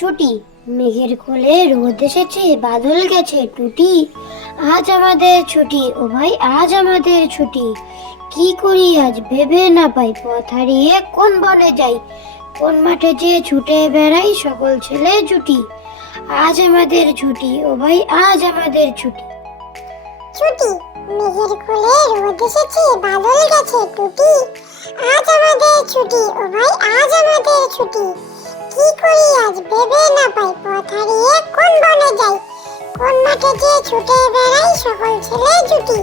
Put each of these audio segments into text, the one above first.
ছুটি মেঘের কোলে রোদ এসেছে বাদল গেছে টুটি আজ আমাদের ছুটি ও ভাই আজ আমাদের ছুটি কি করি আজ ভেবে না পাই পথ হারিয়ে কোন বনে যাই কোন মাঠে যে ছুটে বেড়াই সকল ছেলে ছুটি আজ আমাদের ছুটি ও ভাই আজ আমাদের ছুটি ছুটি মেঘের কোলে রোদ এসেছে বাদল গেছে টুটি আজ আমাদের ছুটি ও ভাই আজ আমাদের ছুটি কি করি আজ ভেবে না পাই পথ হারিয়ে কোন বনে যাই কোন মাঠে ছুটে বেড়াই সকল ছেলে জুটি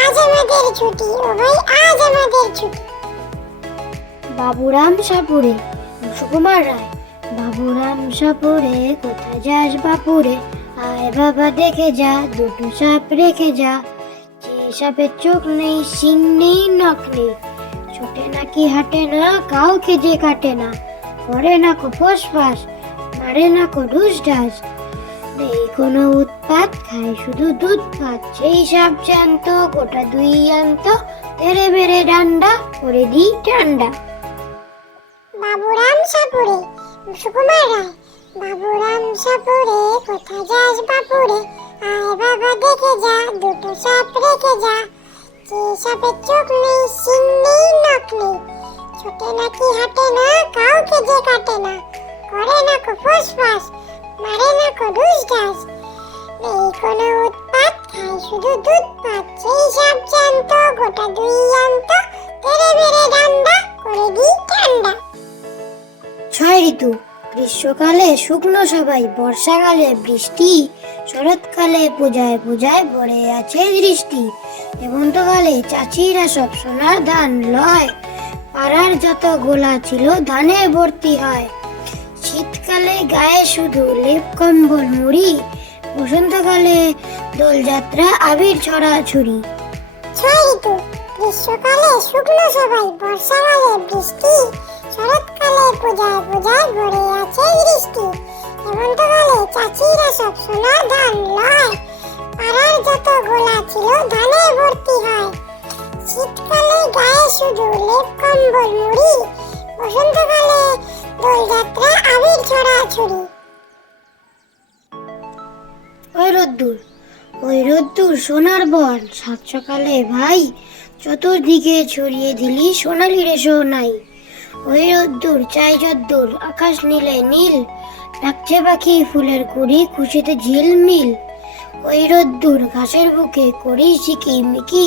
আজ আমাদের ছুটি ও ভাই আজ আমাদের ছুটি বাবুরাম সাপুরে সুকুমার রায় বাবুরাম সাপুরে কোথায় যাস বাপুরে আয় বাবা দেখে যা দুটো সাপ রেখে যা যে সাপের চোখ নেই সিং নেই নখ নেই ছোটে নাকি হাটে না কাউকে যে কাটে না করে না কো ফোসফাস মারে না কো ঢুস নেই কোনো উৎপাত খায় শুধু দুধ পাত সেই সব জানত গোটা দুই আনত এরে বেড়ে ডান্ডা করে দিই ঠান্ডা বাবুরাম সাপুরে সুকুমার রায় বাবুরাম সাপুরে কোথা যাস বাপুরে আয় বাবা দেখে যা দুটো সাপ রেখে যা যে সাপের চোখ নেই সিং নেই নখ নেই ছুটে নাকি হাঁটে না কাউকে যে কাটে না করে না কো মারে না কো ডুস নেই কোনো উৎপাত খাই শুধু দুধ পাত সেই সাপ জানত গোটা দুই জানত তেরে বেরে ডান্ডা করে দি ঠান্ডা ছয় ঋতু গ্রীষ্মকালে শুকনো সবাই বর্ষাকালে বৃষ্টি শরৎকালে পূজায় পূজায় ভরে আছে দৃষ্টি হেমন্তকালে চাচিরা সব সোনার ধান লয় পাড়ার যত গোলা ছিল ধানে ভর্তি হয় শীতকালে গায়ে শুধু লেপ কম্বল মুড়ি বসন্তকালে দোলযাত্রা আবির ছড়া ছুরি ছয় গ্রীষ্মকালে শুকনো সবাই বর্ষাকালে বৃষ্টি শরৎকালে পূজায় পূজায় ভরে আছে বৃষ্টি হেমন্তকালে চাচিরা সব সোনার ধান লয় পাড়ার যত গোলা ছিল ধানে ভর্তি হয় শীতকালে গায়ে শুধু লেপ কম্বল মুড়ি বসন্তকালে দোলযাত্রা আবির ওই রোদ্দুর ওই রোদ্দুর সোনার বন সাত সকালে ভাই চতুর্দিকে ছড়িয়ে দিলি সোনালি রে নাই ওই রোদ্দুর চাই যদ্দুর আকাশ নীলে নীল ডাকছে পাখি ফুলের কুড়ি খুশিতে ঝিলমিল ওই রোদ্দুর ঘাসের বুকে করি শিকি মিকি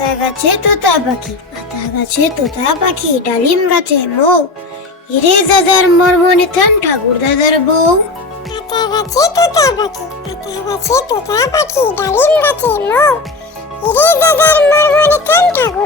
পাতা গাছে তোতা পাখি পাতা গাছে তোতা পাখি ডালিম গাছে মৌ হিরে দাদার মর্মনে থান ঠাকুর দাদার বউ পাতা গাছে তোতা পাতা গাছে তোতা পাখি ডালিম গাছে মৌ হিরে দাদার মর্মনে থান